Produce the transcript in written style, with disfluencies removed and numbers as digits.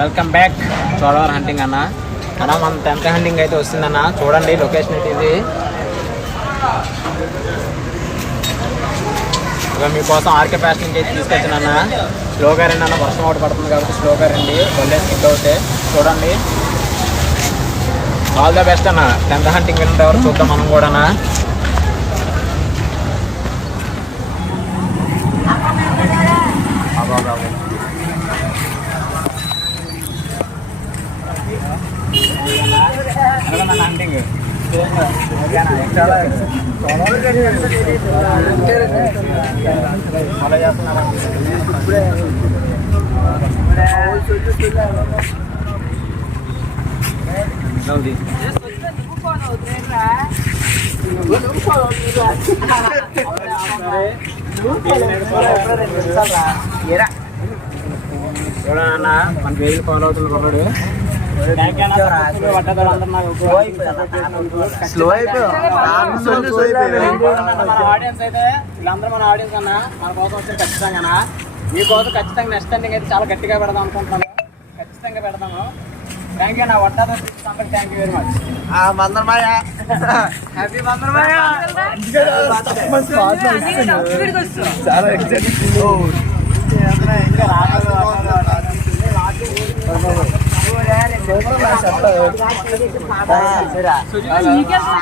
Welcome back Chodavaram hunting అన్న. మన 10th hunting అయితే వస్తుందన్న. చూడండి లొకేషన్ అయితే ఇది. ఇక మీకోసం ఆర్కే ఫ్యాస్ట్ నుంచి అయితే తీసుకొచ్చానన్న. స్లోగా రండి అన్న, వర్షం ఒకటి పడుతుంది కాబట్టి స్లోగా రండి, వల్లే స్కిప్ అవుతాయి. చూడండి, ఆల్ ద బెస్ట్ అన్న. 10th హంటింగ్ వెళ్ళిన ఎవరు చూద్దాం మనం కూడా. హంటింగ్ ఫాలో చేస్తున్నారా? చూడన్నా మన పేరు ఫాలో అవుతుంది కొన్నాడు. ఆడియన్స్ అయితే వీళ్ళందరూ మన ఆడియన్స్ అన్న. మన కోసం వచ్చి ఖచ్చితంగా మీకోసం ఖచ్చితంగా నెక్స్ట్ టైం అయితే చాలా గట్టిగా పెడదాం అనుకుంటున్నాను. ఖచ్చితంగా పెడతాము. థ్యాంక్ యూ నా వడ్డాతో thank you very much. Happy చాలా ఎక్సైటింగ్.